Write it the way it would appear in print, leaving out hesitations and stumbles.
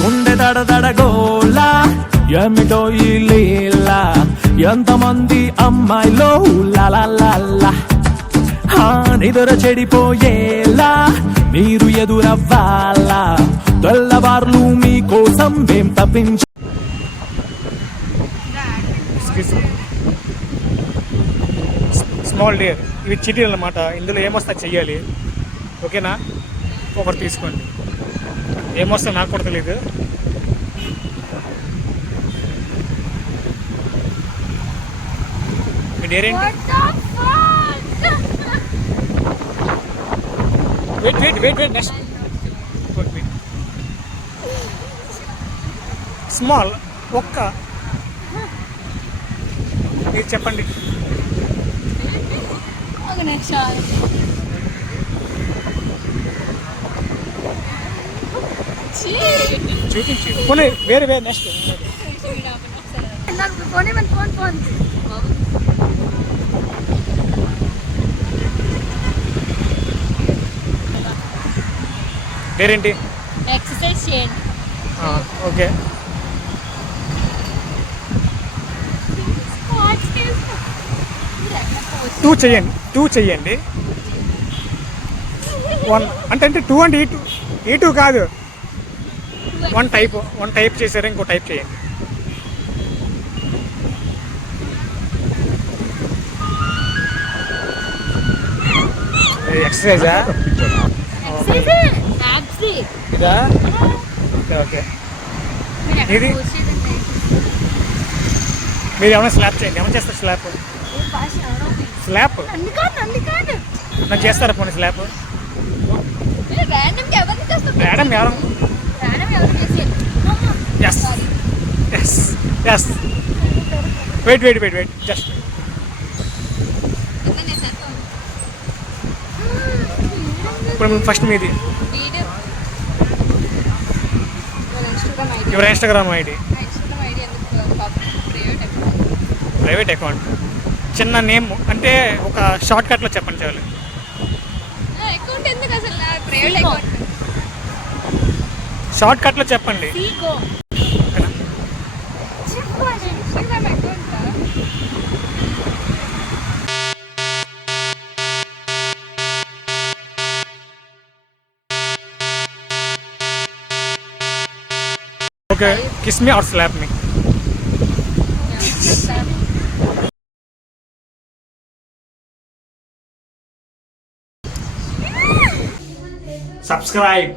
గుండె దడదడగోలా ఏమిటో ఈ లీలా ఎంతమంది అమ్మాయిలో లాలా నిదుర చెడిపోయేలా మీరు ఎదురవ్వాలా తెల్లవార్లు మీకోసం మేం తప్పించ స్మాల్ డియర్ ఇవి చీటీలు అన్నమాట. ఇందులో ఏమొస్తా చెయ్యాలి, ఓకేనా? ఒకటి తీసుకోండి. ఏమొస్తా నాకు కూడా తెలీదు. మీ డేర్ ఏంటి? వెయిట్ నెక్స్ట్ స్మాల్ ఒక్క మీరు చెప్పండి. చూపించి పోనీ వేరే నెక్స్ట్ పేరేంటి? ఎక్సర్సైజ్ చేయండి. ఓకే. టూ చెయ్యండి. 1 అంటే 2 అంటే ఈ టూ కాదు. వన్ టైప్ చేశారు, ఇంకో టైప్ చేయండి. ఎక్సర్సైజా ఇదా? ఓకే. ఇది మీరు ఏమైనా స్లాప్ చేయండి. ఏమైనా చేస్తారు స్లాప్ నాకు చేస్తారా పోనీ స్లాప్? మేడం ఎవరు? ఎస్ వెయిట్ జస్ట్ ఇప్పుడు ఫస్ట్ మీది your Instagram ID, private account. చిన్న నేమ్ అంటే ఒక షార్ట్ కట్లో చెప్పండి చాలు. షార్ట్ కట్లో చెప్పండి. Okay, kiss me or slap me. Subscribe.